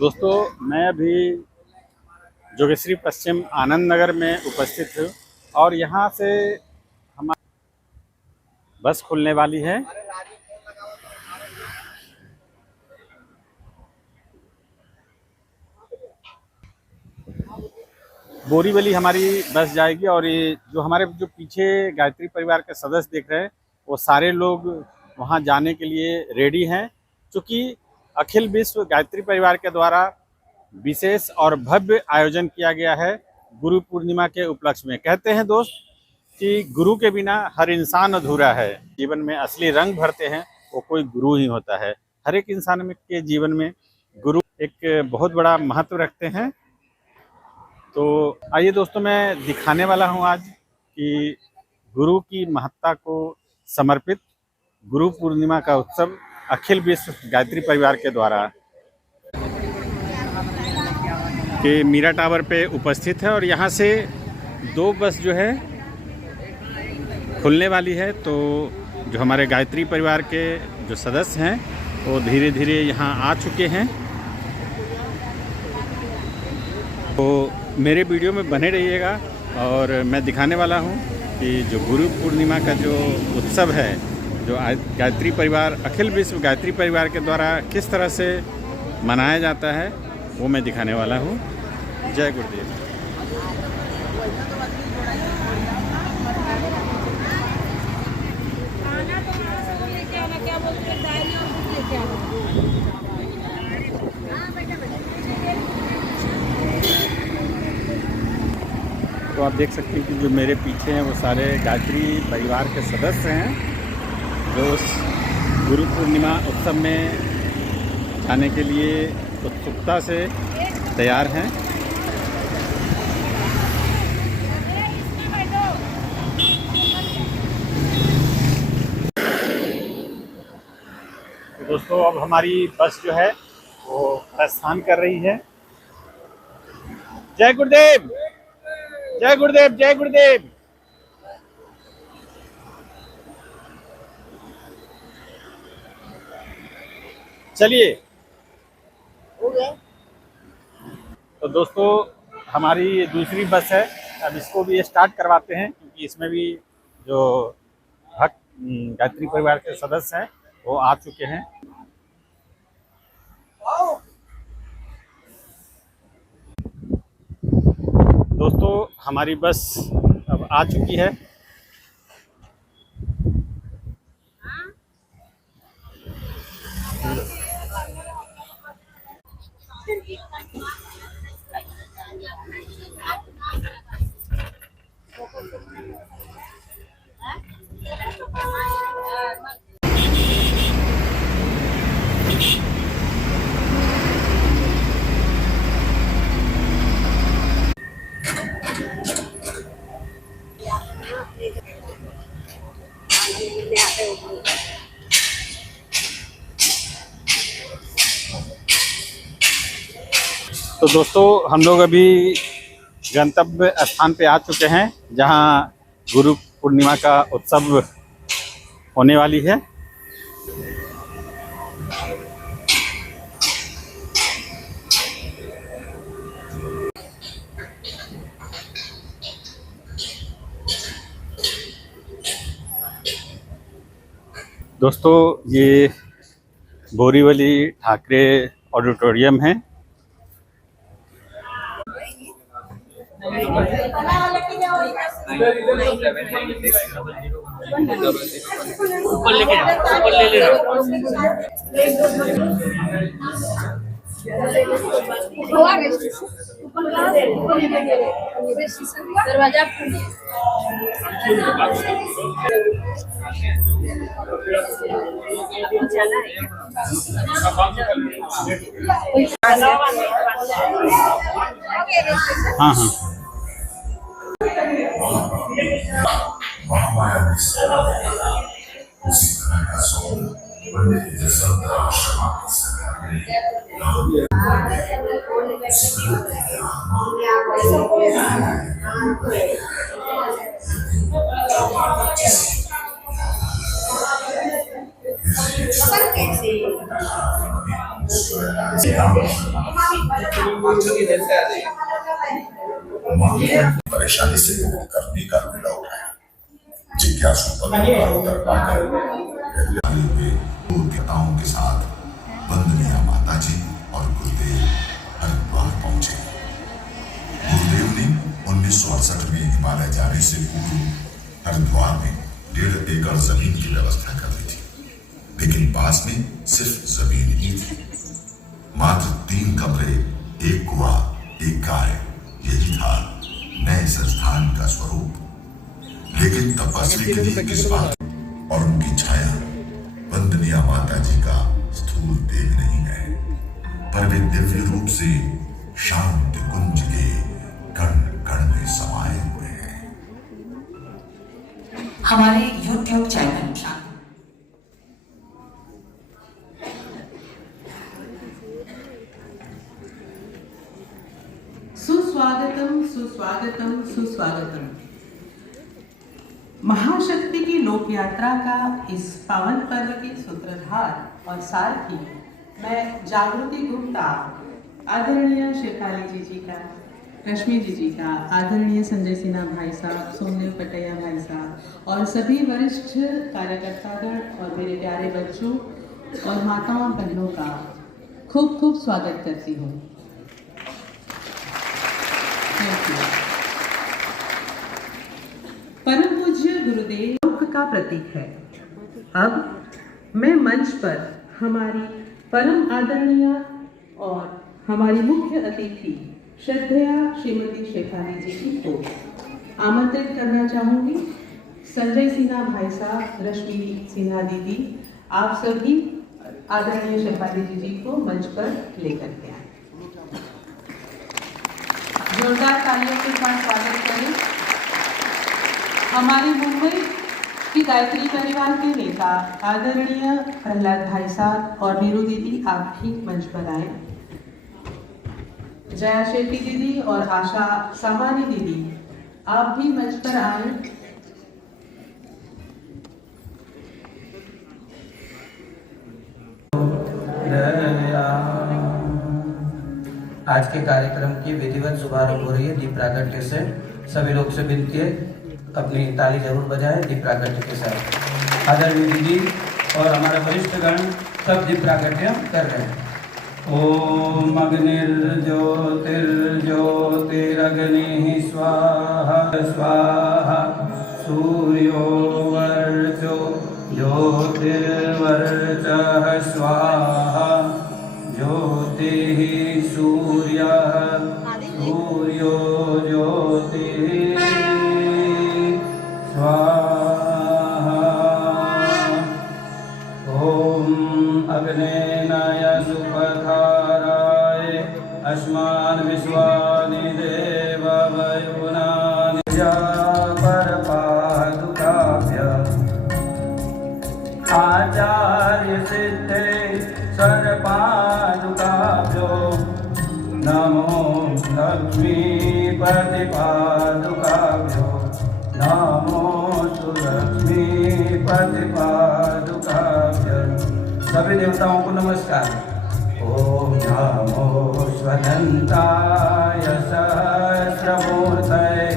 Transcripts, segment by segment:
दोस्तों, मैं अभी जोगेश्वरी पश्चिम आनंद नगर में उपस्थित हूँ और यहाँ से हमारी बस खुलने वाली है। बोरीवली हमारी बस जाएगी और ये जो हमारे पीछे गायत्री परिवार के सदस्य देख रहे हैं, वो सारे लोग वहाँ जाने के लिए रेडी हैं। क्योंकि अखिल विश्व गायत्री परिवार के द्वारा विशेष और भव्य आयोजन किया गया है गुरु पूर्णिमा के उपलक्ष्य में। कहते हैं दोस्त कि गुरु के बिना हर इंसान अधूरा है। जीवन में असली रंग भरते हैं वो कोई गुरु ही होता है। हर एक इंसान के जीवन में गुरु एक बहुत बड़ा महत्व रखते हैं। तो आइए दोस्तों, मैं दिखाने वाला हूं आज कि गुरु की महत्ता को समर्पित गुरु पूर्णिमा का उत्सव अखिल विश्व गायत्री परिवार के द्वारा के मीरा टावर पे उपस्थित है और यहाँ से 2 बस जो है खुलने वाली है। तो जो हमारे गायत्री परिवार के जो सदस्य हैं वो धीरे धीरे यहाँ आ चुके हैं। तो मेरे वीडियो में बने रहिएगा और मैं दिखाने वाला हूँ कि जो गुरु पूर्णिमा का जो उत्सव है, जो गायत्री परिवार अखिल विश्व गायत्री परिवार के द्वारा किस तरह से मनाया जाता है, वो मैं दिखाने वाला हूँ। जय गुरुदेव। तो आप देख सकते हैं कि जो मेरे पीछे हैं वो सारे गायत्री परिवार के सदस्य हैं जो उस गुरु पूर्णिमा उत्सव में जाने के लिए उत्सुकता से तैयार हैं। तो दोस्तों, अब हमारी बस जो है वो प्रस्थान कर रही है। जय गुरुदेव, जय गुरुदेव, जय गुरुदेव। चलिए हो गया। तो दोस्तों, हमारी दूसरी बस है, अब इसको भी स्टार्ट करवाते हैं क्योंकि इसमें भी जो भक्त गायत्री परिवार के सदस्य हैं वो आ चुके हैं। दोस्तों, हमारी बस अब आ चुकी है। तो दोस्तों, हम लोग अभी गंतव्य स्थान पे आ चुके हैं जहां गुरु पूर्णिमा का उत्सव होने वाली है। दोस्तों, ये बोरीवली ठाकरे ऑडिटोरियम है। ऊपर लेके जाओ, ऊपर ले ले दरवाजा। हाँ हाँ, माँ परेशानी से करने का बेड़ा उठाया। जिज्ञासु पत्रकार उतर पाकर पूर्वताओं के साथ वंदनीय माता जी और गुरुदेव हरिद्वार पहुंचे। गुरुदेव ने 1968 में हिमालय जाने से पूर्व हरिद्वार में 1.5 एकड़ जमीन की व्यवस्था कर दी थी, लेकिन पास में सिर्फ जमीन ही थी। मात्र 3 कमरे, 1 कुआं, 1 गाय, यही था नए संस्थान का स्वरूप। लेकिन तपस्वी के लिए इस बात और उनकी छाया वंदनीय माता जी का स्थूल देह नहीं गए, पर वे दिव्य रूप से शांत कुंज के कण कण में समाये हुए हैं। हमारे YouTube चैनल सुस्वागतम सुस्वागतम सुस्वागतम। महाशक्ति की लोक यात्रा का इस पावन पर्व के सूत्रधार और सारथी मैं जागृति गुप्ता, आदरणीय शेफाली जी का, रश्मि जी का, आदरणीय संजय सिन्हा भाई साहब, सोमदेव पटैया भाई साहब और सभी वरिष्ठ कार्यकर्तागण और मेरे प्यारे बच्चों और माताओं बहनों का खूब खूब स्वागत करती हूँ। परम पूज्य गुरुदेव लोक का प्रतीक है। अब मैं मंच पर हमारी परम आदरणीय और हमारी मुख्य अतिथि श्रद्धेया श्रीमती शेफाली जी को आमंत्रित करना चाहूंगी। संजय सिन्हा भाई साहब, रश्मि सिन्हा दीदी, आप सभी आदरणीय शेफाली जी को मंच पर लेकर के आए। जोरदार तालियों के साथ स्वागत करें। हमारी मुंबई की गायत्री परिवार के नेता आदरणीय प्रहलाद भाई साहब और नीरू दीदी, आप भी मंच पर आए। जया शेट्टी दीदी और आशा सामानी दीदी, आप भी मंच पर आए। आज के कार्यक्रम की विधिवत शुभारंभ हो रही है दीप प्रागट्य से। सभी लोग से विनती है, अपनी ताली जरूर बजाएं दीप प्रागट्य के साथ। आदरणीय दीदी और हमारा वरिष्ठ गण सब दीप प्रागट्य कर रहे हैं। ओम अग्निर्ज्योतिर्ज्योतिरग्निः स्वाहा स्वाहा, सूर्यो वर्चो ज्योतिर्वर्चः स्वाहा, ज्योतिः सूर्यः सूर्यो ज्योतिः स्वाहा। ओम अग्नेनाय सुपथाराय अस्मान् विश्वानि देववयुनानि परपादुकाभ्य आचार्य सिद्धे सर्वपादुकाभ्यो नमो लक्ष्मीपतिपादुकाभ्यो नमोस्तु लक्ष्मीपतिपादुकाभ्यो। सभी देवताओं को नमस्कार। ओम नमो स्वदन्ताय सहस्रमूर्तये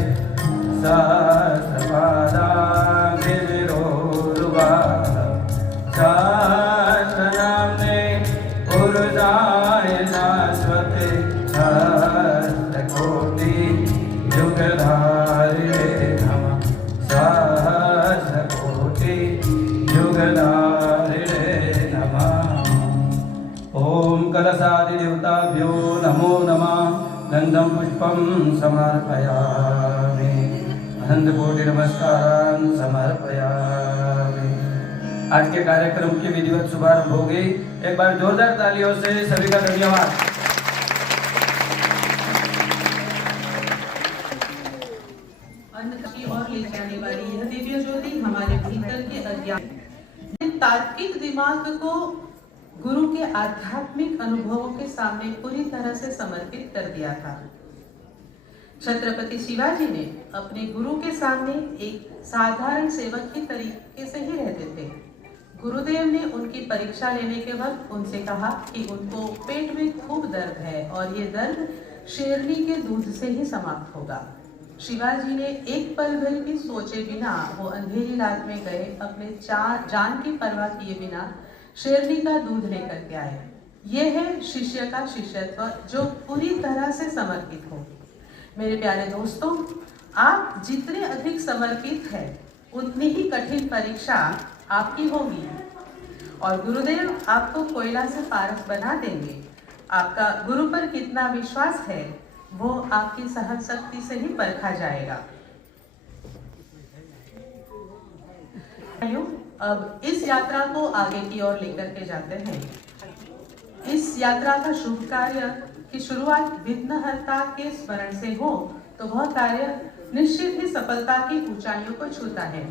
सहस्रपादाभिरोरुवाह सहस्रनाम्ने पुरुषाय शाश्वते सहस्रकोटि युगधारिणे नमः सहस्रकोटि युगधारिणे नमः। ओम कलशादिदेवताभ्यो नमो नमः। गंधं पुष्पं समर्पयामि, अनंतकोटि नमस्कारान् समर्पयामि। आज के कार्यक्रम की विधिवत शुभारंभ हो गई। एक बार जोरदार तालियों से सभी का धन्यवाद। अन्न की ओर ले जाने वाली यह दिव्य ज्योति हमारे भीतर के अज्ञान तार्किक दिमाग को गुरु के आध्यात्मिक अनुभवों के सामने पूरी तरह से समर्पित कर दिया था। छत्रपति शिवाजी ने अपने गुरु के सामने एक साधारण सेवक के तरीके से ही रहते थे। गुरुदेव ने उनकी परीक्षा लेने के वक्त उनसे कहा कि उनको पेट में खूब दर्द है और ये दर्द शेरनी के दूध से ही समाप्त होगा। शिवाजी ने एक पल भर भी सोचे बिना वो अंधेरी रात में गए, अपने जान की परवाह किए बिना शेरनी का दूध लेकर के आए। ये है शिष्य का शिष्यत्व जो पूरी तरह से समर्पित हो। मेरे प्यारे दोस्तों, आप जितने अधिक समर्पित हैं उतनी ही कठिन परीक्षा आपकी होगी और गुरुदेव आपको कोयला से पारस बना देंगे। आपका गुरु पर कितना विश्वास है वो आपकी सहन शक्ति से ही परखा जाएगा। अब इस यात्रा को आगे की ओर लेकर के जाते हैं। इस यात्रा का शुभ कार्य की शुरुआत विघ्नहर्ता के स्मरण से हो तो वह कार्य निश्चित ही सफलता की ऊंचाइयों को छूता है।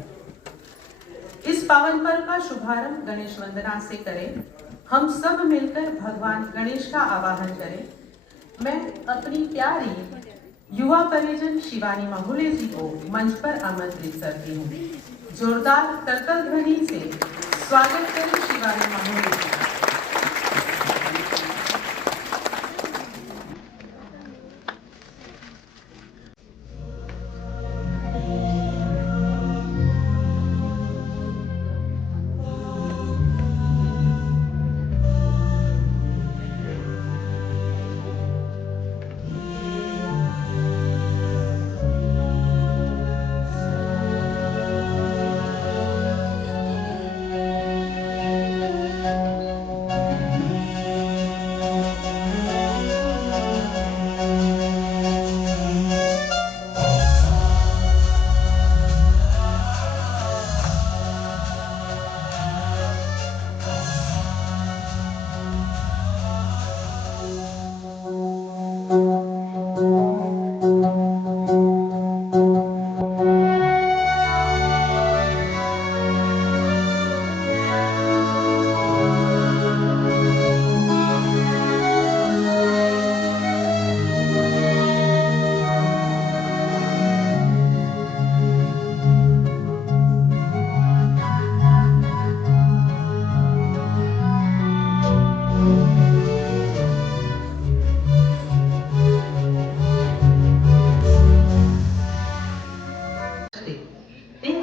इस पावन पर्व का शुभारंभ गणेश वंदना से करें। हम सब मिलकर भगवान गणेश का आवाहन करें। मैं अपनी प्यारी युवा परिजन शिवानी माहुले जी को मंच पर आमंत्रित करती हूँ। जोरदार करतल ध्वनि से स्वागत करें शिवानी माहुले जी।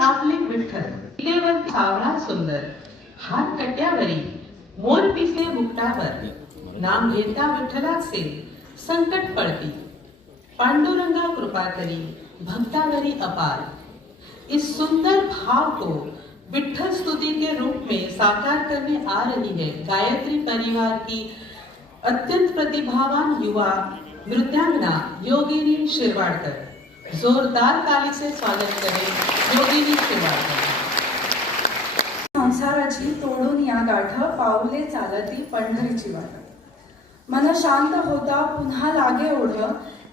आपले विठ्ठल केवळ सावळा सुंदर हात कट्यावरी मोर पिसे मुक्तावर नाम घेता विठ्ठलाचे संकट पळती पांडुरंगा कृपा करी भक्तावरी अपार। इस सुंदर भाव को विठ्ठल स्तुति के रूप में साकार करने आ रही है गायत्री परिवार की अत्यंत प्रतिभावान युवा नृत्यांगना योगिनी शिरवाडकर। जोरदार ताली से स्वागत करें योगिनी शिरवाडकर। संसाराची तोडून या गाठ पाऊले चालती पंढरीची वाट। मन शांत होता पुन्हा लागे ओढ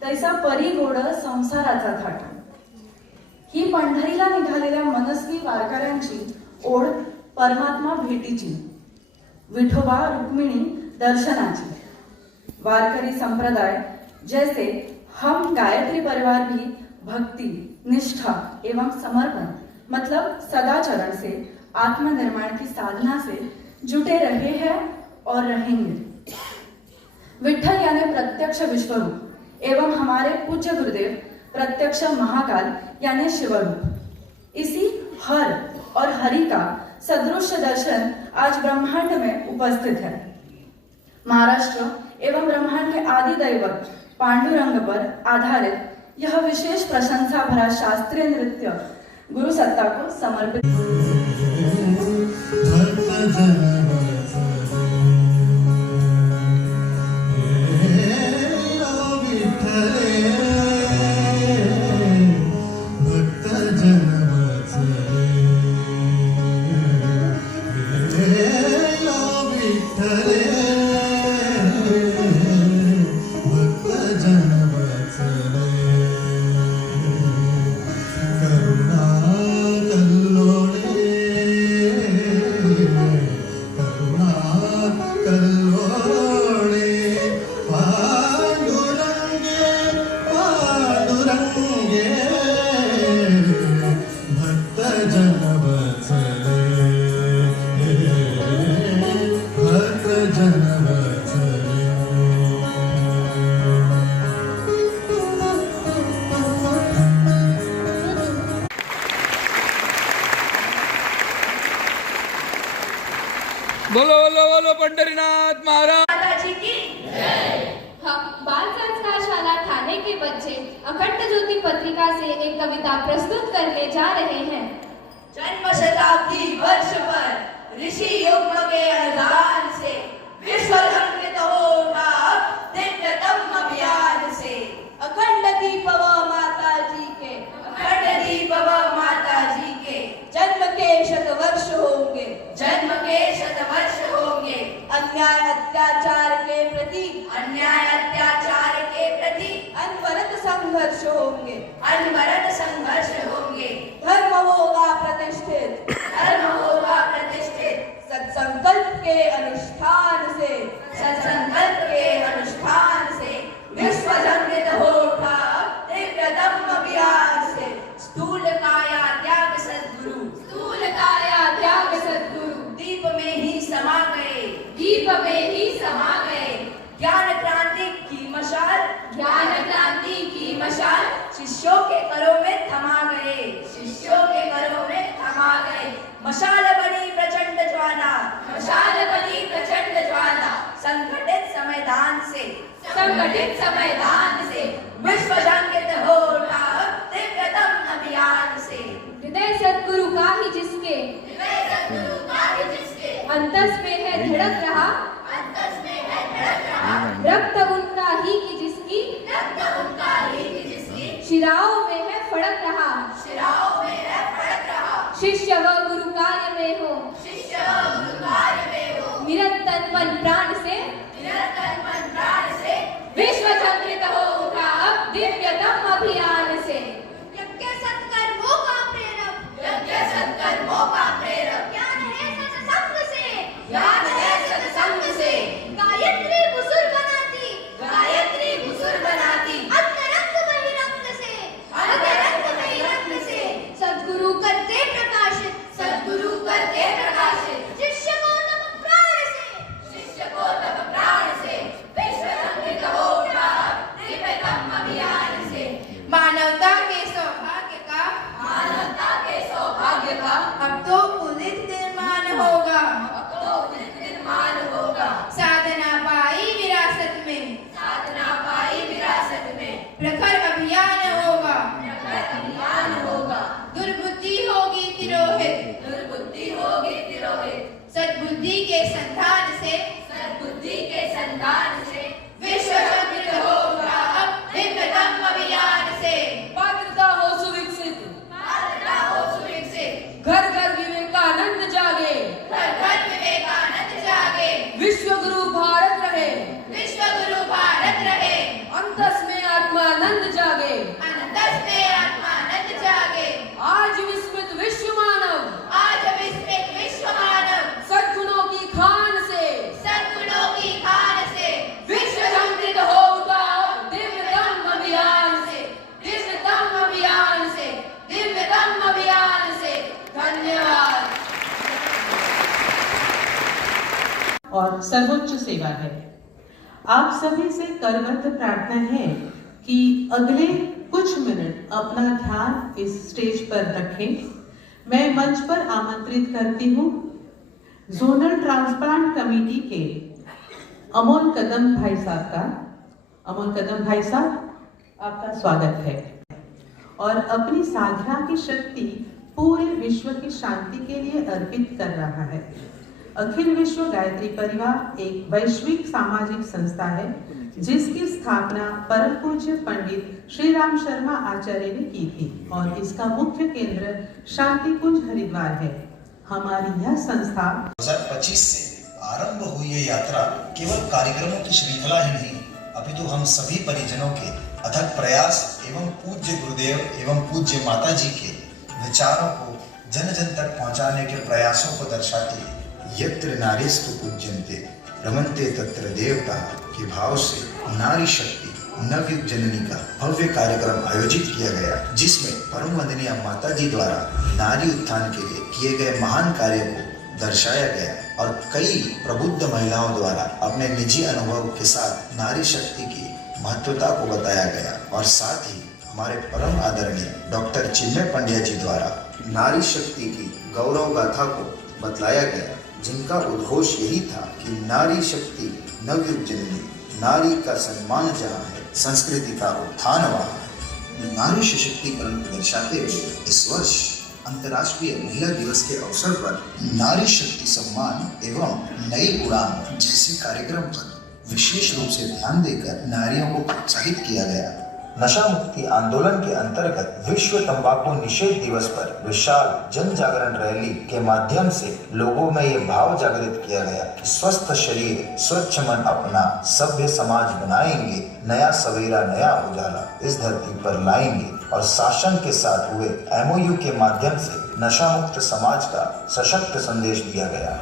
तैसा परी गोड संसाराचा थाट। ही पंढरीला निघालेल्या मनस्वी वारकऱ्यांची ओढ परमात्मा भेटीची, विठोबा रुक्मिणी दर्शनाची। वारकरी संप्रदाय जैसे हम गायत्री परिवार भी भक्ति, निष्ठा एवं समर्पण मतलब सदाचरण से आत्मनिर्माण की साधना से जुटे रहे हैं और रहेंगे। विठ्ठल यानी प्रत्यक्ष विश्वरूप एवं हमारे पूज्य गुरुदेव प्रत्यक्ष महाकाल यानी शिवरूप। इसी हर और हरि का सदृश्य दर्शन आज ब्रह्मांड में उपस्थित है। महाराष्ट्र एवं ब्रह्मांड के आदि दैवत पांडुरंग पर आधारित यह विशेष प्रशंसा भरा शास्त्रीय नृत्य गुरु सत्ता को समर्पित। ज्योति पत्रिका से एक कविता प्रस्तुत करने जा रहे हैं। जन्म शताब्दी वर्ष पर ऋषि युग के अनुदान से विश्व लंकित हो उठा दिव्यतम अभियान से। अखंड दीप व माता जी के, अखंड दीप व माता जी के जन्म के शतवर्ष होंगे, जन्म के शतवर्ष होंगे। अन्याय अत्याचार के प्रति, अन्याय अत्याचार के प्रति अनवरत संघर्ष होंगे, अनवरत संघर्ष होंगे। धर्म होगा प्रतिष्ठित, धर्म होगा प्रतिष्ठित। सत्संकल्प के अनुष्ठान से, सत्संकल्प के अनुष्ठान से विश्व समृद्ध हो उठा दिव्यतम अभियान से। स्थूल काया त्याग सद्गुरु, स्थूल काया त्याग सद्गुरु दीप में ही समा गए, दीप में ही समा गए। ज्ञान क्रांति की मशाल, ज्ञान क्रांति की मशाल शिष्यों के करों में थमा गए, शिष्यों के करों में थमा गए। मशाल बनी प्रचंड ज्वाला, मशाल बनी प्रचंड ज्वाला। संगठित संविधान से, संगठित संविधान से विश्व जागृत हो उठा दिव्यतम अभियान से। हृदय सद्गुरु का ही जिसके, हृदय सद्गुरु का ही जिसके अंतस में है धड़क रहा, अंतस में है धड़क रहा। रक्त उनका ही की जिसकी, रक्त उनका ही की जिसकी शिराओं में है फड़क रहा, शिराओं में है फड़क रहा। शिष्य व गुरु कार्य में हो, शिष्य गुरु कार्य में हो निरंतर मन प्राण से, निरंतर मन प्राण से विश्व जागृत हो उठा अब दिव्यतम अभियान से। यज्ञ सत्कर्मों का प्रेरक, यज्ञ सत्कर्मों का प्रेरक। ज्ञान है सत्संग से, ज्ञान है सत्संग से। गायत्री बुजुर्ग बनाती, गायत्री बुजुर्ग बनाती। अंतरंग बहिरंग से, अंतरंग बहिरंग से। सद्गुरु करते प्रकाशित, सद्गुरु करते प्रकाशित। शिष्य को तब प्राण से, शिष्य को तब प्राण से विश्व संगीत हो उठा दिव्यतम अभियान से। मानवता के सौभाग्य का, मानवता के सौभाग्य का अब तो उदित निर्माण होगा, अब तो उदित निर्माण होगा। साधना पाई विरासत में, साधना पाई विरासत में। प्रखर अभियान होगा, प्रखर अभियान होगा। दुर्बुद्धि होगी तिरोहित, दुर्बुद्धि होगी तिरोहित। सद्बुद्धि के संधान से, सद्बुद्धि के संधान से विश्व समृद्ध होगा अब दिव्यतम अभियान से। पात्रता हो सुविकसित, पात्रता हो सुविकसित। घर घर विवेकानंद जागे, घर घर विवेकानंद जागे। विश्व गुरु भारत रहे, विश्व गुरु भारत रहे। अंतस में आत्मानंद जागे। अंतस में आत्मानंद जागे। आज विस्मित विश्व मानव, आज विस्मित विश्व मानव सद्गुणों की खान से, सद्गुणों की खान से विश्व समृद्ध हो उठा दिव्यतम अभियान से, दिव्यतम अभियान से, दिव्यतम अभियान से। धन्यवाद। और सर्वोच्च सेवा है। आप सभी से करबद्ध प्रार्थना है कि अगले कुछ मिनट अपना ध्यान इस स्टेज पर रखें। मैं मंच पर आमंत्रित करती हूँ जोनल ट्रांसप्लांट कमेटी के अमोल कदम भाई साहब का। अमोल कदम भाई साहब, आपका स्वागत है। और अपनी साधना की शक्ति पूरे विश्व की शांति के लिए अर्पित कर रहा है। अखिल विश्व गायत्री परिवार एक वैश्विक सामाजिक संस्था है जिसकी स्थापना परम पूज्य पंडित श्री राम शर्मा आचार्य ने की थी और इसका मुख्य केंद्र शांति कुंज हरिद्वार है। हमारी यह संस्था 2025 से आरंभ हुई ये यात्रा केवल कार्यक्रमों की श्रृंखला ही नहीं, अपितु हम सभी परिजनों के अथक प्रयास एवं पूज्य गुरुदेव एवं पूज्य माता जी के विचारों को जन जन तक पहुंचाने के प्रयासों को दर्शाती है। यत्र नारीस्तु पूज्यन्ते रमन्ते तत्र देवता के भाव से नारी शक्ति नवयुग जननी का भव्य कार्यक्रम आयोजित किया गया, जिसमें परम वंदनीय माता जी द्वारा नारी उत्थान के लिए किए गए महान कार्य को दर्शाया गया और कई प्रबुद्ध महिलाओं द्वारा अपने निजी अनुभव के साथ नारी शक्ति की महत्वता को बताया गया और साथ ही हमारे परम आदरणीय डॉक्टर चिन्मय पंड्या जी द्वारा नारी शक्ति की गौरव गाथा को बतलाया गया, जिनका उद्घोष यही था कि नारी शक्ति नवयुग जननी, नारी का सम्मान जहाँ है संस्कृति का उत्थान वहाँ है। नारी सशक्तिकरण को दर्शाते हुए इस वर्ष अंतर्राष्ट्रीय महिला दिवस के अवसर पर नारी शक्ति सम्मान एवं नई उड़ान जैसे कार्यक्रम पर विशेष रूप से ध्यान देकर नारियों को प्रोत्साहित किया गया। नशा मुक्ति आंदोलन के अंतर्गत विश्व तंबाकू निषेध दिवस पर विशाल जन जागरण रैली के माध्यम से लोगों में ये भाव जागृत किया गया कि स्वस्थ शरीर स्वच्छ मन अपना सभ्य समाज बनाएंगे, नया सवेरा नया उजाला इस धरती पर लाएंगे और शासन के साथ हुए MOU के माध्यम से नशा मुक्त समाज का सशक्त संदेश दिया गया।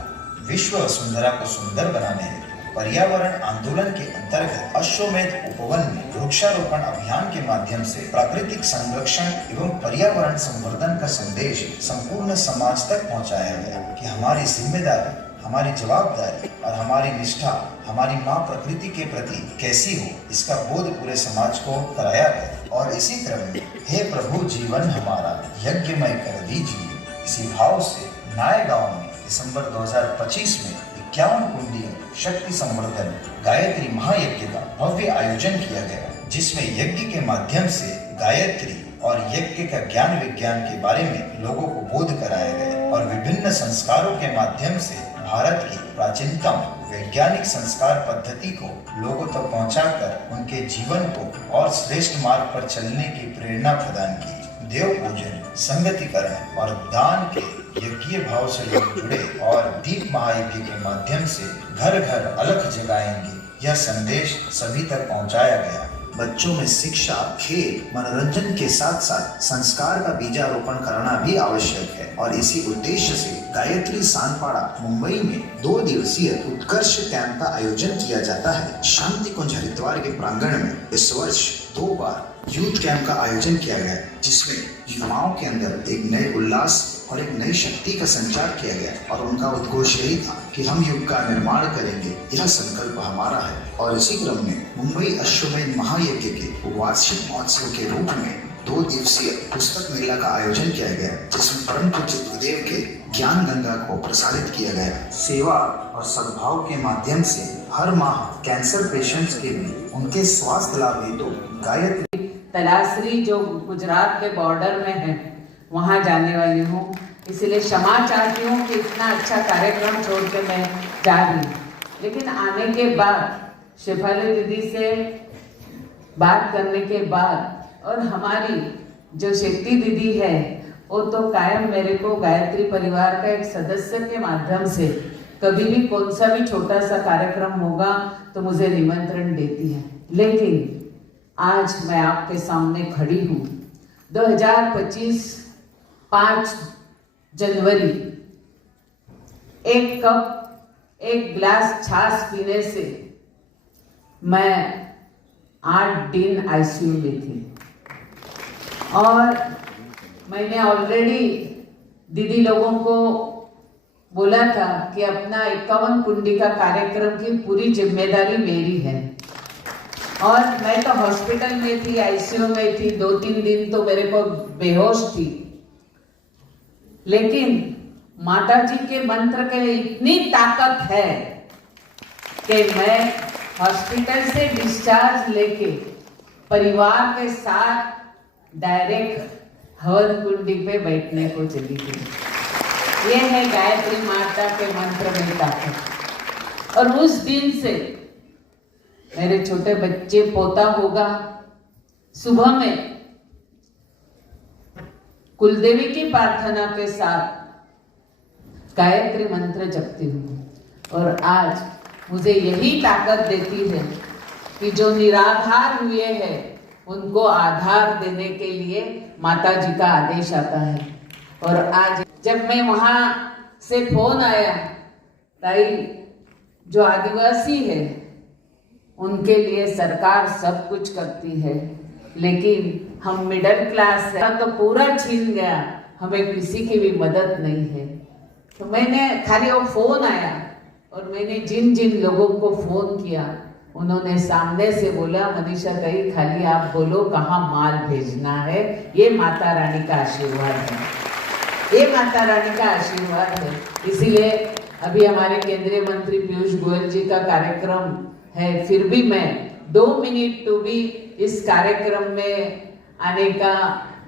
विश्व वसुंधरा को सुंदर बनाने हेतु पर्यावरण आंदोलन के अंतर्गत अश्वमेध उपवन में वृक्षारोपण अभियान के माध्यम से प्राकृतिक संरक्षण एवं पर्यावरण संवर्धन का संदेश संपूर्ण समाज तक पहुंचाया गया कि हमारी जिम्मेदारी, हमारी जवाबदारी और हमारी निष्ठा हमारी माँ प्रकृति के प्रति कैसी हो, इसका बोध पूरे समाज को कराया गया। और इसी क्रम में हे प्रभु जीवन हमारा यज्ञमय कर दीजिए, इसी भाव से नाय गांव में दिसंबर 2025 में 51 कुंडीय शक्ति संवर्धन गायत्री महायज्ञ का भव्य आयोजन किया गया, जिसमें यज्ञ के माध्यम से गायत्री और यज्ञ का ज्ञान विज्ञान के बारे में लोगों को बोध कराया गया और विभिन्न संस्कारों के माध्यम से भारत की प्राचीनतम वैज्ञानिक संस्कार पद्धति को लोगों तक पहुंचाकर उनके जीवन को और श्रेष्ठ मार्ग पर चलने की प्रेरणा प्रदान की। देव पूजन, संगतिकरण और दान के यज्ञीय भाव से लोग जुड़े और दीप महायज्ञ के माध्यम से घर घर अलख जगाएंगे, यह संदेश सभी तक पहुंचाया गया। बच्चों में शिक्षा, खेल, मनोरंजन के साथ साथ संस्कार का बीजारोपण करना भी आवश्यक है और इसी उद्देश्य से गायत्री सानपाड़ा मुंबई में 2 दिवसीय उत्कर्ष कैंप का आयोजन किया जाता है। शांति कुंज हरिद्वार के प्रांगण में इस वर्ष 2 बार यूथ कैंप का आयोजन किया गया, जिसमें युवाओं के अंदर एक नए उल्लास और एक नई शक्ति का संचार किया गया और उनका उद्घोष यही था कि हम युग का निर्माण करेंगे, यह संकल्प हमारा है। और इसी क्रम में मुंबई अश्वमेध महायज्ञ के वार्षिक महोत्सव के रूप में 2 दिवसीय पुस्तक मेला का आयोजन किया गया, जिसमें परम पूज्य गुरुदेव के ज्ञान गंगा को प्रसारित किया गया। सेवा और सद्भाव के माध्यम से हर माह कैंसर पेशेंट्स के भी उनके स्वास्थ्य लाभ हेतु गायत्री तलासरी जो गुजरात के बॉर्डर में है वहाँ जाने वाली हूँ, इसलिए क्षमा चाहती हूँ कि इतना अच्छा कार्यक्रम छोड़ के मैं जा रही हूँ। लेकिन आने के बाद शेफाली दीदी से बात करने के बाद और हमारी जो शक्ति दीदी है वो तो कायम मेरे को गायत्री परिवार का एक सदस्य के माध्यम से कभी भी कौन सा भी छोटा सा कार्यक्रम होगा तो मुझे निमंत्रण देती है। लेकिन आज मैं आपके सामने खड़ी हूँ 2025 5 जनवरी, एक कप एक गिलास छाछ पीने से मैं 8 दिन ICU में थी और मैंने ऑलरेडी दीदी लोगों को बोला था कि अपना 51 कुंडी का कार्यक्रम की पूरी जिम्मेदारी मेरी है। और मैं तो हॉस्पिटल में थी, ICU में थी, 2-3 दिन तो मेरे को बेहोश थी, लेकिन माता जी के मंत्र के इतनी ताकत है कि मैं हॉस्पिटल से डिस्चार्ज लेके परिवार के साथ डायरेक्ट हवन कुंडी पे बैठने को चली गई। ये है गायत्री माता के मंत्र में ताकत। और उस दिन से मेरे छोटे बच्चे पोता होगा, सुबह में कुलदेवी की प्रार्थना के साथ गायत्री मंत्र जपती हूँ और आज मुझे यही ताकत देती है कि जो निराधार हुए हैं उनको आधार देने के लिए माता जी का आदेश आता है। और आज जब मैं वहाँ से फोन आया, ताई जो आदिवासी है उनके लिए सरकार सब कुछ करती है, लेकिन हम मिडिल क्लास है तो पूरा छीन गया, हमें किसी की भी मदद नहीं है। तो मैंने खाली वो फोन आया और मैंने जिन जिन लोगों को फोन किया उन्होंने सामने से बोला, मनीषा ताई खाली आप बोलो कहाँ माल भेजना है, ये माता रानी का आशीर्वाद है, ये माता रानी का आशीर्वाद है। इसीलिए अभी हमारे केंद्रीय मंत्री पीयूष गोयल जी का कार्यक्रम है, फिर भी मैं 2 मिनट तो भी इस कार्यक्रम में आने का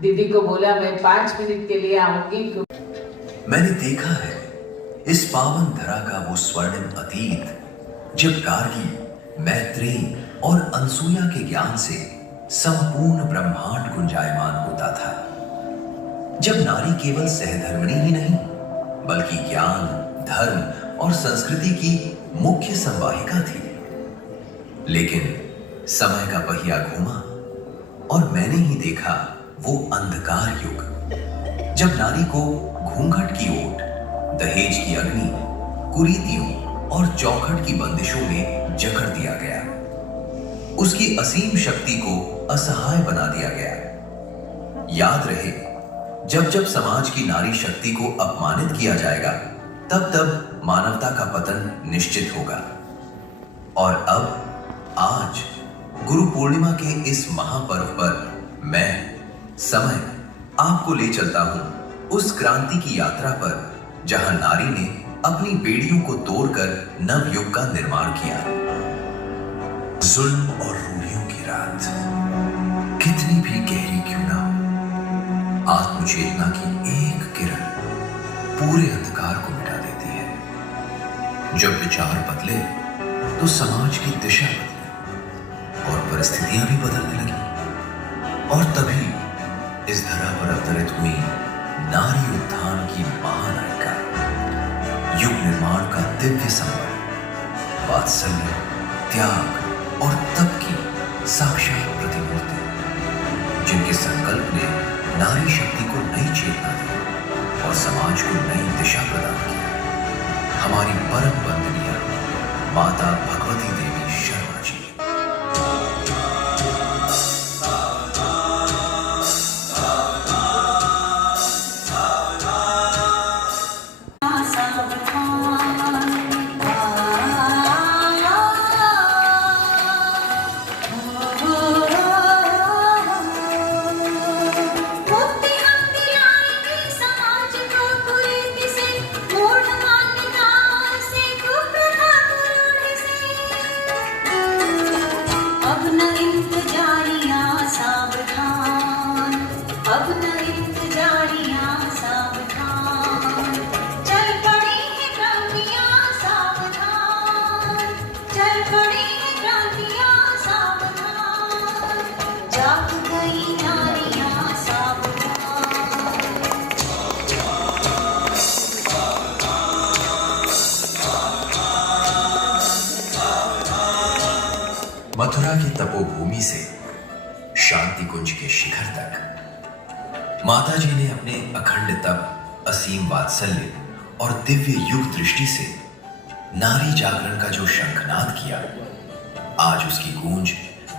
दीदी को बोला मैं 5 मिनट के लिए आऊंगी। मैंने देखा है इस पावन धरा का वो स्वर्णिम अतीत जब गार्गी, मैत्री और अनसुया के ज्ञान से संपूर्ण ब्रह्मांड गुंजायमान होता था। जब नारी केवल सहधर्मिणी ही नहीं बल्कि ज्ञान, धर्म और संस्कृति की मुख्य संवाहिका थी। लेकिन समय का पहिया घूमा और मैंने ही देखा वो अंधकार युग जब नारी को घूंघट की ओट, दहेज की अग्नि, कुरीतियों और चौखट की बंदिशों में जकड़ दिया गया। उसकी असीम शक्ति को असहाय बना दिया गया। याद रहे, जब जब समाज की नारी शक्ति को अपमानित किया जाएगा तब तब मानवता का पतन निश्चित होगा। और अब आज गुरु पूर्णिमा के इस महापर्व पर मैं समय आपको ले चलता हूं उस क्रांति की यात्रा पर जहां नारी ने अपनी बेड़ियों को तोड़कर नव युग का निर्माण किया। जुल्म और रूढ़ियों की रात कितनी भी गहरी क्यों ना हो, आत्मचेतना की एक किरण पूरे अंधकार को मिटा देती है। जब विचार बदले तो समाज की दिशा बदले और परिस्थितियां भी बदलने लगी। और तभी इस धरा पर अवतरित हुई नारी उत्थान की महानायिका, युग निर्माण का दिव्य संबल, वात्सल्य, त्याग और तप की साक्षात प्रतिमूर्ति, जिनके संकल्प ने नारी शक्ति को नई चेतना दी और समाज को नई दिशा प्रदान की। हमारी परम वंदनीय माता भगवती देवी शर्मा जी। मथुरा की तपोभूमि से शांति कुंज के शिखर तक माता जी ने अपने अखंड तप, असीम वात्सल्य और दिव्य युग दृष्टि से नारी जागरण का जो शंखनाद किया, आज उसकी गूंज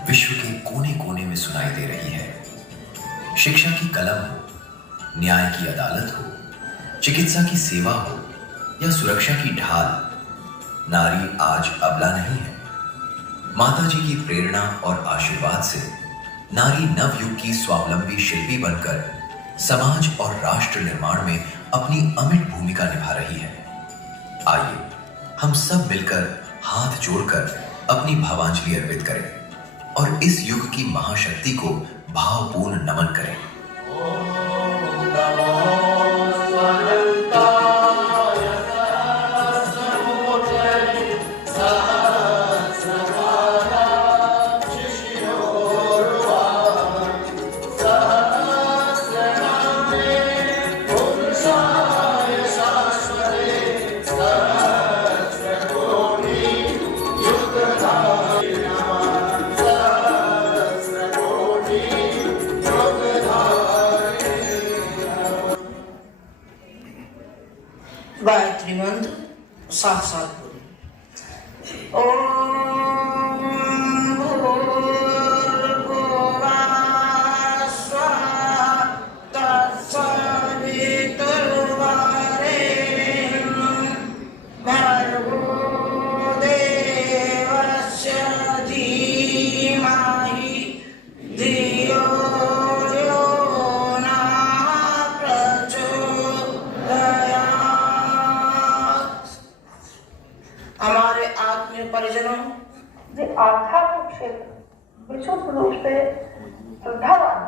विश्व के कोने कोने में सुनाई दे रही है। शिक्षा की कलम हो, न्याय की अदालत हो, चिकित्सा की सेवा हो या सुरक्षा की ढाल, नारी आज अबला नहीं है। माता जी की प्रेरणा और आशीर्वाद से नारी नवयुग की स्वावलंबी शिल्पी बनकर समाज और राष्ट्र निर्माण में अपनी अमिट भूमिका निभा रही है। आइए हम सब मिलकर हाथ जोड़कर अपनी भावांजलि अर्पित करें और इस युग की महाशक्ति को भावपूर्ण नमन करें। गायत्री मंत्र साथ साथ बोलिए। ओम भूर्भुवः स्वः तत्सवितुर्वरेण्यं भर्गो देवस्य धीमहि धियो यो नः प्रचोदयात्। हमारे आत्मीय परिजनों, जे आध्यात्मिक क्षेत्र विशुद्ध रूप से श्रद्धावान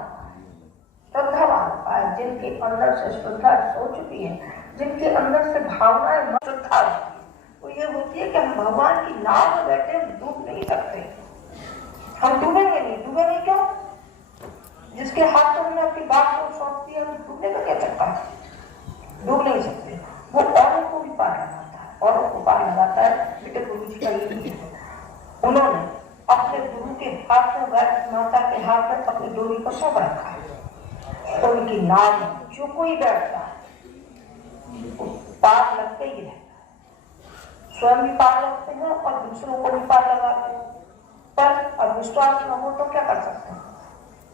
श्रद्धावान पाए, जिनके अंदर से श्रद्धा सो चुकी है, जिनके अंदर से भावनाएं श्रद्धा होती है, वो ये होती है कि हम भगवान की नाव में बैठे हम डूब नहीं सकते। हम डूबेंगे नहीं। डूबेंगे क्यों? जिसके हाथ में हमने अपनी बात को सौंप दिया, हम डूबने का क्या चक्कर है? डूब नहीं सकते। वो औरों को भी पार लगाता है, औरों को पार लगाता है। बेटे गुरु जी का यही है, उन्होंने अपने गुरु के हाथ में, गाय माता के हाथ में अपनी डोरी को सौंप रखा है। उनकी नाव में जो कोई बैठता है वो पार लगते ही रहता है। स्वयं भी पार लगते हैं और दूसरों को भी पार लगाते हैं। पर अब विश्वास न हो तो क्या कर सकते हैं?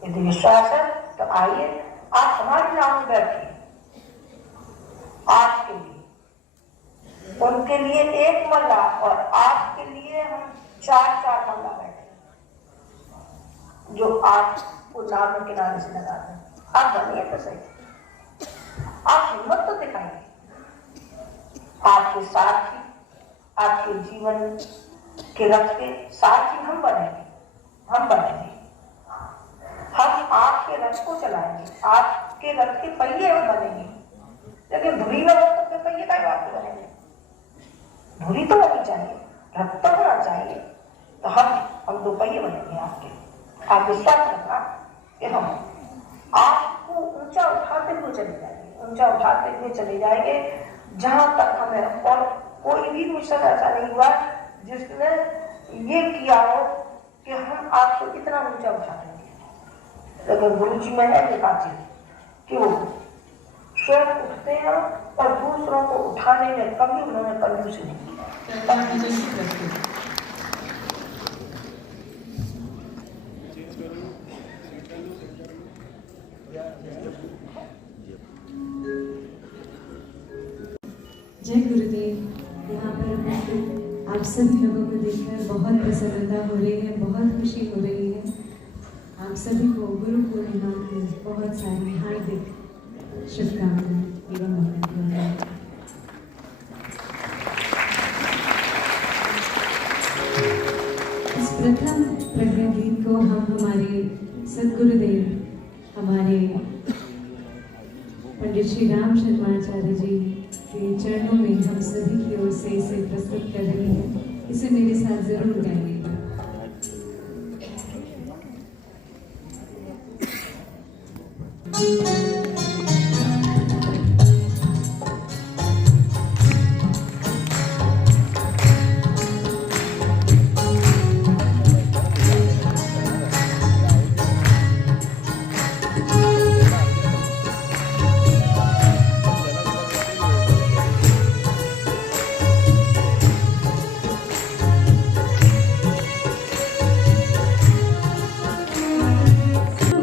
यदि विश्वास है तो आइए आप हमारी नाव में बैठिए। आपके लिए, उनके लिए एक मल्ला और आपके लिए हम 4 मल्ला बैठे, जो आपको नाव में किनारे से लगा दें। आप बनिए तो सही, आप हिम्मत तो दिखाइए। आपके साथी, आपके जीवन के रथ के साथी हम बनेंगे, हम बनेंगे। हम आपके रथ को चलाएंगे, आपके रथ के पहिए हम बनेंगे। लेकिन धुरी में हो तो फिर पहिए का बात बनेंगे। धुरी तो होनी चाहिए, रथ तो होना चाहिए। तो हम 2 पहिए बनेंगे आपके। आप विश्वास रखना कि हम आपको ऊंचा उठाते हुए चले जाएंगे, ऊंचा उठाते हुए चले जाएंगे जहां तक हमें। और कोई भी मिशन ऐसा नहीं हुआ जिसने ये किया हो कि हम आपको इतना ऊंचा उठा देंगे। लेकिन गुरु जी में है लिखा कि वो स्वयं उठते हैं और दूसरों को उठाने में कभी उन्होंने कंजूसी नहीं की। जय गुरुदेव। यहाँ पर उपस्थित आप सभी लोगों को देखकर बहुत प्रसन्नता हो रही है, बहुत खुशी हो रही है। आप सभी को गुरु पूर्णिमा की बहुत सारी हार्दिक शुभकामनाएं एवं अभिनंदन। इस प्रथम प्रज्ञा गीत को हम हमारे सद्गुरुदेव, हमारे पंडित श्री राम शर्माचार्य जी के चरणों में हम सभी की ओर से इसे प्रस्तुत कर रहे हैं। इसे मेरे साथ जरूर गाइएगा।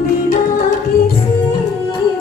बिना किसी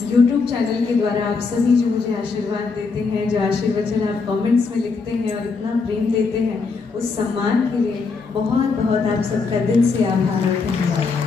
YouTube चैनल के द्वारा आप सभी जो मुझे आशीर्वाद देते हैं, जो आशीर्वचन आप कमेंट्स में लिखते हैं और इतना प्रेम देते हैं, उस सम्मान के लिए बहुत बहुत आप सबका दिल से आभार और धन्यवाद।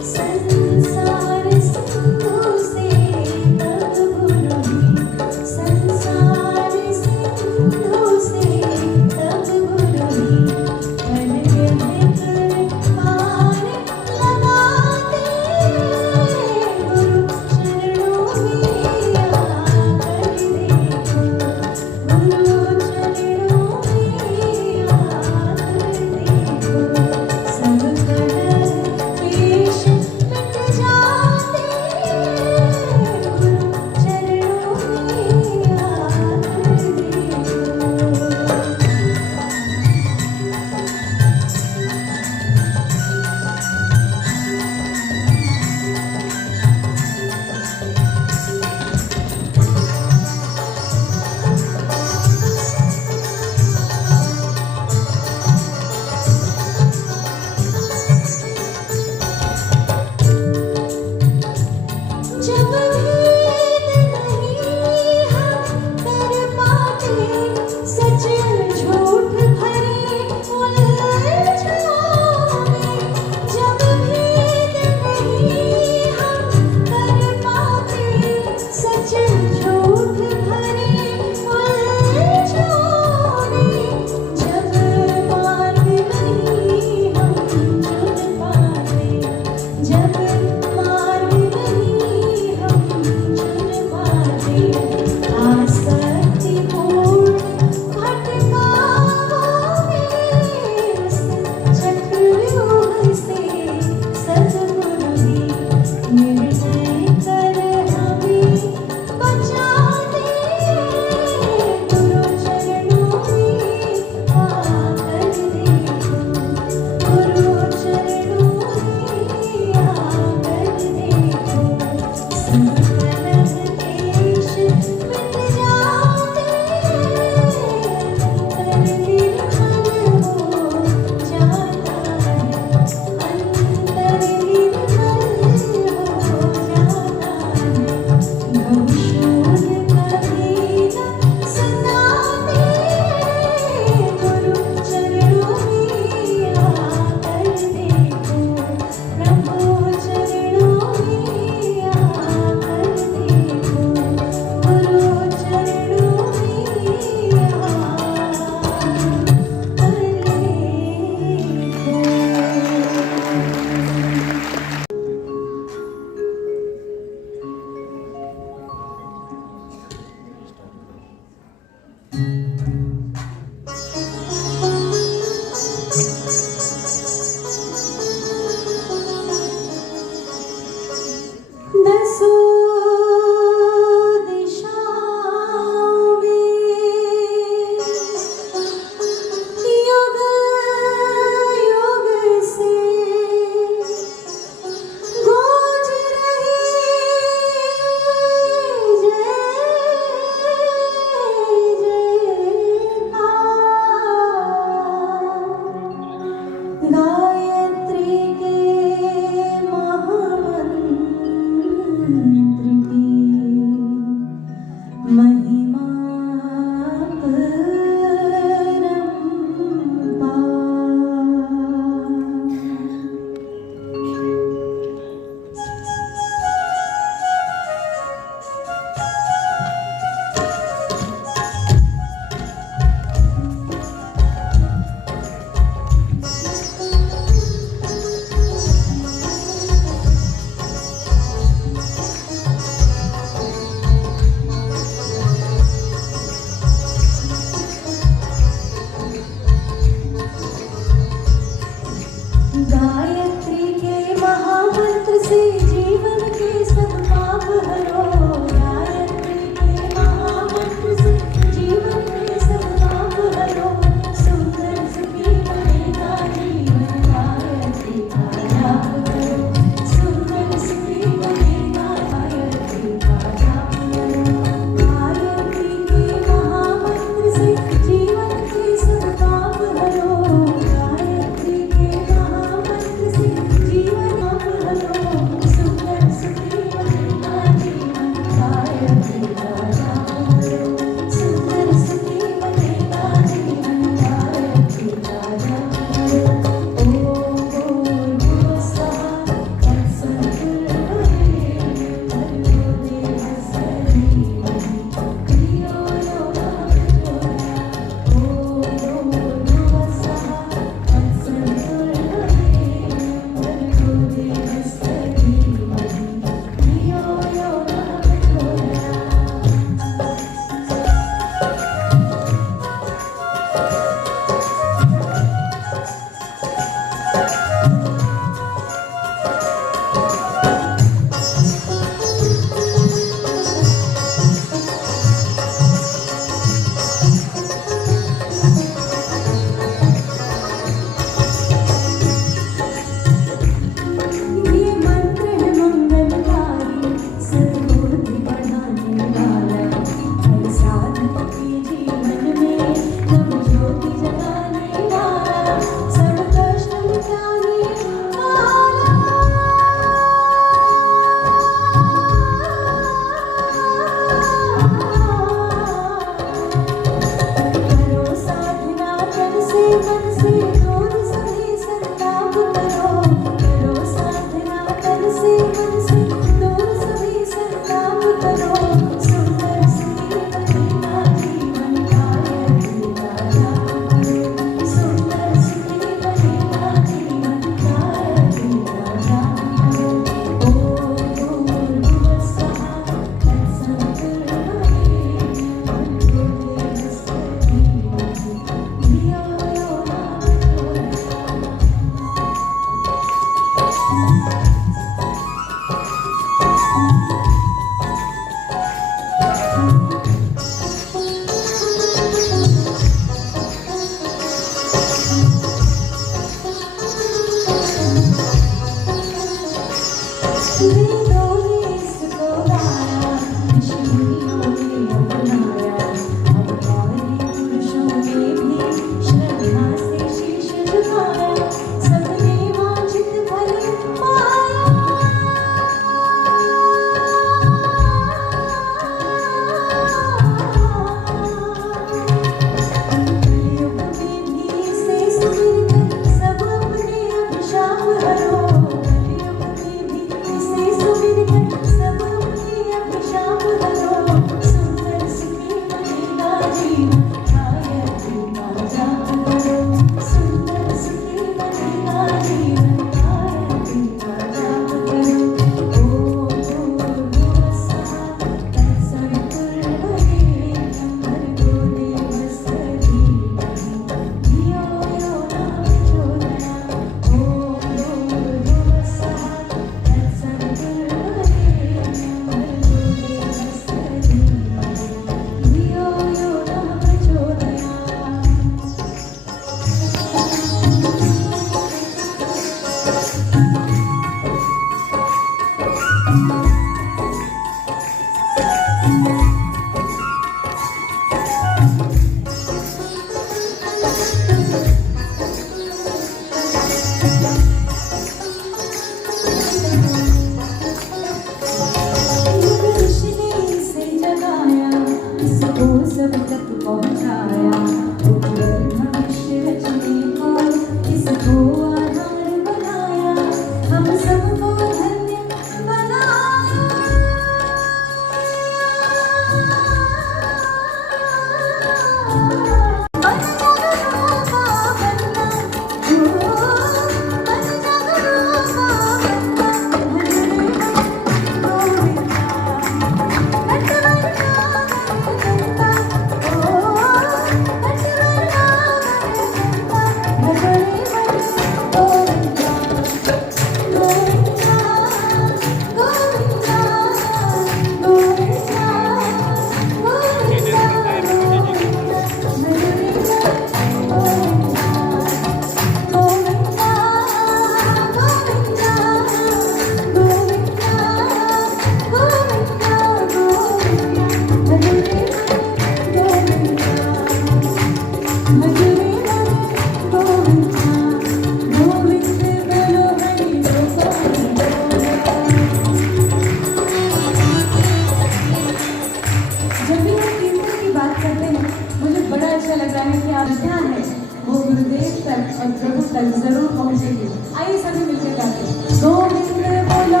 है कि आज्ञा है वो गुरुदेव तक और प्रभु तक जरूर पहुंचेगी। आइए सभी मिलकर गाते हैं। गोविंद बोलो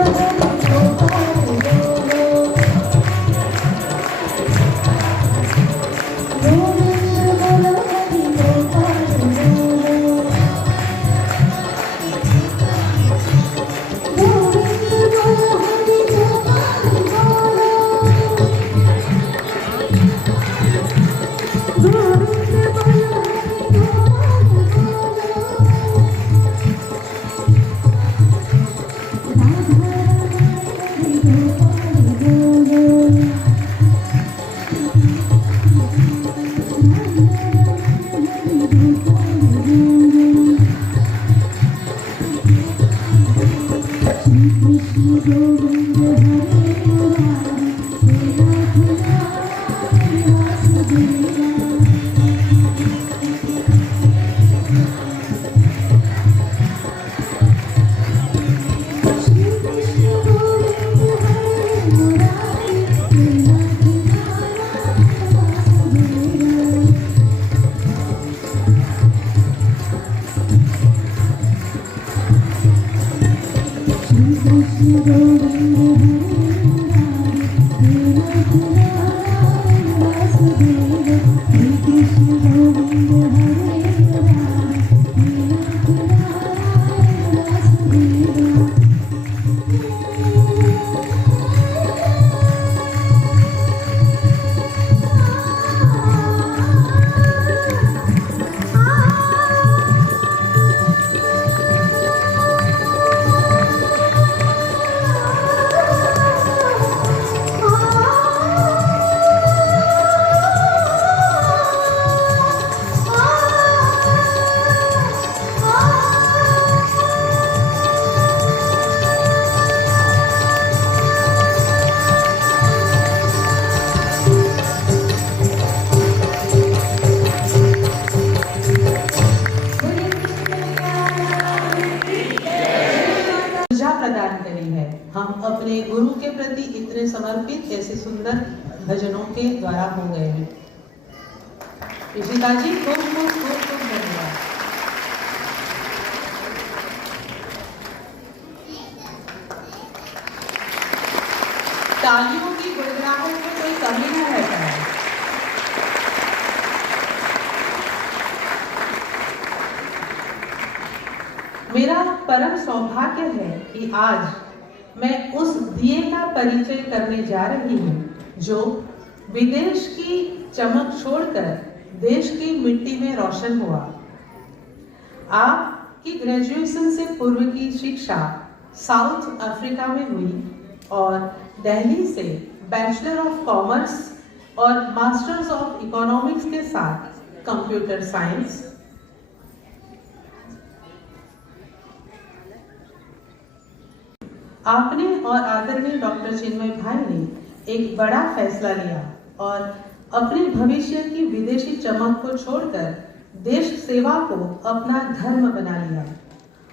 प्रदान करी है। हम अपने गुरु के प्रति इतने समर्पित ऐसे सुंदर भजनों के द्वारा हो गए हैं। ऋषिका जी खूब धन्यवाद। तालियों की गुड़गुड़ाहट में कोई कमी न रहता है। मेरा परम सौभाग्य है कि आज मैं उस दिए का परिचय करने जा रही हूँ जो विदेश की चमक छोड़कर देश की मिट्टी में रोशन हुआ। आपकी ग्रेजुएशन से पूर्व की शिक्षा साउथ अफ्रीका में हुई और दिल्ली से बैचलर ऑफ कॉमर्स और मास्टर्स ऑफ इकोनॉमिक्स के साथ कंप्यूटर साइंस, आपने और आदरणीय डॉक्टर चिन्मय भाई ने एक बड़ा फैसला लिया और अपने भविष्य की विदेशी चमक को छोड़कर देश सेवा को अपना धर्म बना लिया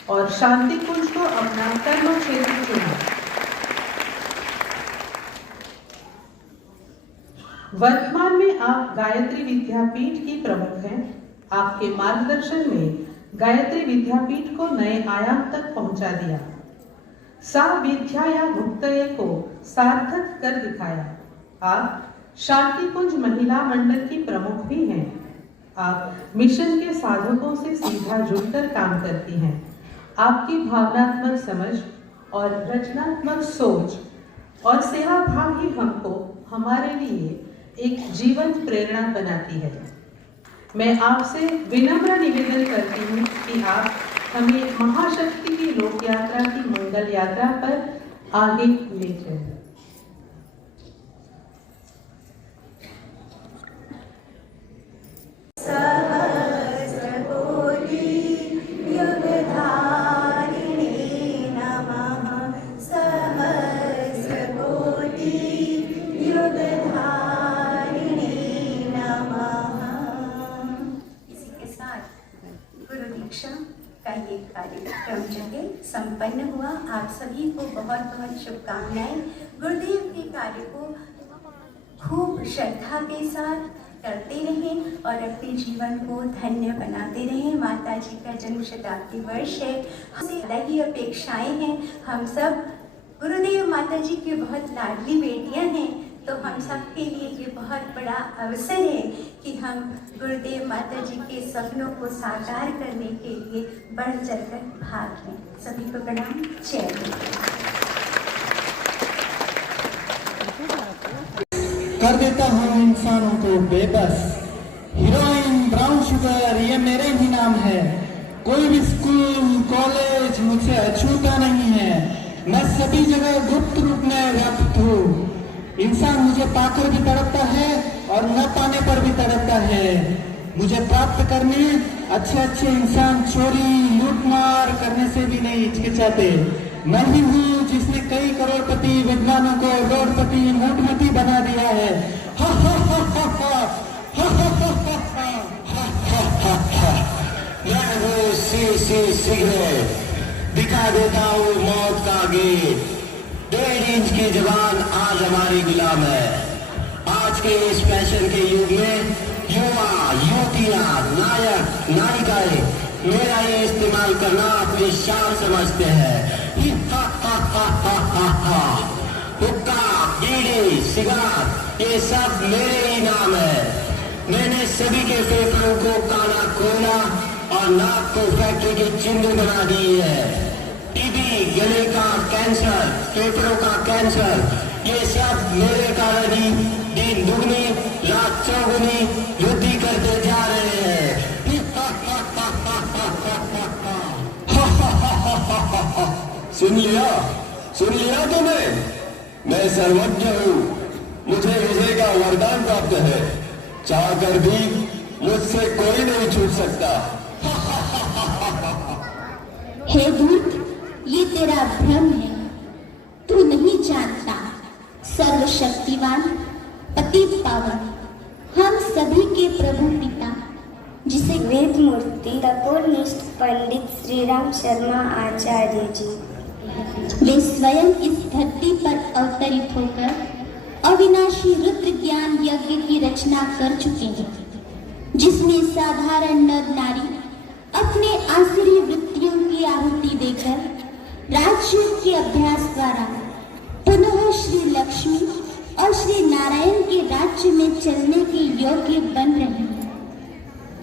और शांति कुंज को अपना कर्म क्षेत्र चुना। वर्तमान में आप गायत्री विद्यापीठ की प्रमुख हैं। आपके मार्गदर्शन में गायत्री विद्यापीठ को नए आयाम तक पहुंचा दिया। सा विद्या या भुक्तये को सार्थक कर दिखाया। आप शांति कुंज महिला मंडल की प्रमुख भी हैं। आप मिशन के साधकों से सीधा जुड़कर काम करती हैं। आपकी भावनात्मक समझ और रचनात्मक सोच और सेवा भाव ही हमको हमारे लिए एक जीवंत प्रेरणा बनाती है। मैं आपसे विनम्र निवेदन करती हूँ कि आप हमें महाशक्ति की लोक यात्रा की मंगल यात्रा पर आगे ले चलें। का ये कार्यक्रम जो है संपन्न हुआ। आप सभी को बहुत बहुत शुभकामनाएं। गुरुदेव के कार्य को खूब श्रद्धा के साथ करते रहें और अपने जीवन को धन्य बनाते रहें। माता जी का जन्म शताब्दी वर्ष है, हमसे अलग ही अपेक्षाएं हैं। हम सब गुरुदेव माता जी की बहुत लाडली बेटियां हैं, तो हम सब के लिए ये बहुत बड़ा अवसर है कि हम गुरुदेव माता जी के सपनों को साकार करने के लिए बढ़ चढ़कर भाग लें। सभी को प्रणाम। जय गुरु। कर देता हूँ इंसानों को बेबस, हीरोइन ब्राउन शुगर ये मेरे ही नाम है। कोई भी स्कूल कॉलेज मुझसे अछूता नहीं है, मैं सभी जगह गुप्त रूप में व्याप्त हूँ। इंसान मुझे पाकर भी तड़पता है और न पाने पर भी तड़पता है। मुझे प्राप्त करने अच्छे अच्छे इंसान चोरी लूटमार करने से भी नहीं हिचकिचाते। मैं ही हूँ जिसने कई करोड़पति विद्वानों को करोड़पति मूर्खमती बना दिया है। मैं हूँ सिगरेट, दिखा देता हूँ मौत का गेट। 1.5 इंच की जवान आज हमारी गुलाम है। आज के इस फैशन के युग में युवा युवतियां नायक नायिकाएं मेरा ये इस्तेमाल करना अपनी शान समझते हैं। हुक्का बीड़ी सिगारेट ये सब मेरे ही नाम है। मैंने सभी के फेफड़ों को काला खोला और नाक को फैक्ट्री की चिंदी बना दी है। टीबी, गले का कैंसर, फेफड़ों का कैंसर ये सब मेरे कारण ही दिन दुगनी रात चौगुनी वृद्धि करते जा रहे हैं। सुन लिया तुम्हें? मैं सर्वज्ञ हूँ, मुझे विजय का वरदान प्राप्त है। चाह कर भी मुझसे कोई नहीं छूट सकता। हे धूर्त, ये तेरा भ्रम है। तू नहीं जानता सर्वशक्तिवान पतित पावन हम सभी के प्रभु पिता जिसे वेद मूर्ति तपोनिष्ठ पंडित श्री राम शर्मा आचार्य जी, वे स्वयं इस धरती पर अवतरित होकर अविनाशी रुद्र ज्ञान यज्ञ की रचना कर चुके हैं, जिसमें साधारण नर नारी अपने आसुरी वृत्तियों की आहुति देकर राजयोग के अभ्यास द्वारा पुनः श्री लक्ष्मी और श्री नारायण के राज्य में चलने के योग्य बन रहे हैं।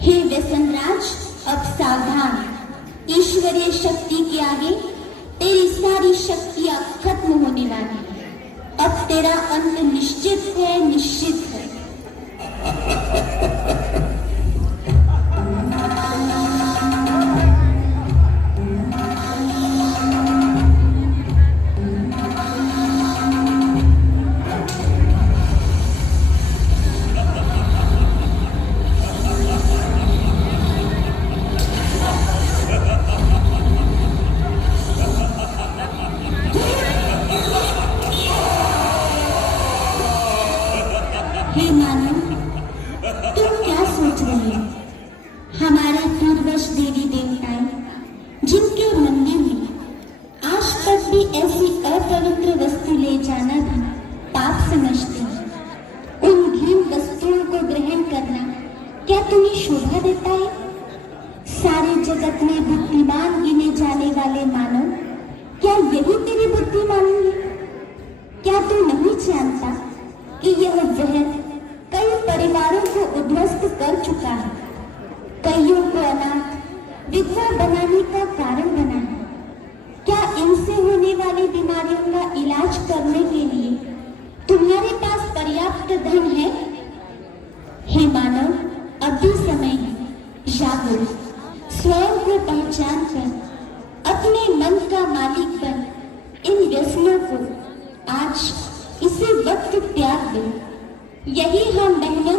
हे व्यसनराज, अब सावधान, ईश्वरीय शक्ति के आगे तेरी सारी शक्तियां खत्म होने वाली है। अब तेरा अंत निश्चित है, निश्चित है। हे मानव, तुम क्या सोच रहे हो? हमारे पूर्वज देवी देवताएं जिनके मंदिर में आज तक भी ऐसी अपवित्र वस्तु ले जाना भी पाप समझते हैं, उन घृण वस्तुओं को ग्रहण करना क्या तुम्हें शोभा देता है? सारे जगत में बुद्धिमान गिने जाने वाले मानव, क्या यही तेरी बुद्धिमानी है? क्या तू नहीं जानता कि यह जहर कई परिवारों को उद्ध्वस्त कर चुका है, कईयों को अनाथ विधवा बनाने का कारण बना है? क्या इनसे होने वाली बीमारियों का इलाज करने के लिए तुम्हारे पास पर्याप्त धन है? हे मानव, अब भी समय है, जागो, स्वयं को पहचान कर अपने मन का मालिक बन इन व्यसनों को आज इसी वक्त त्याग दो। यही हम बहनों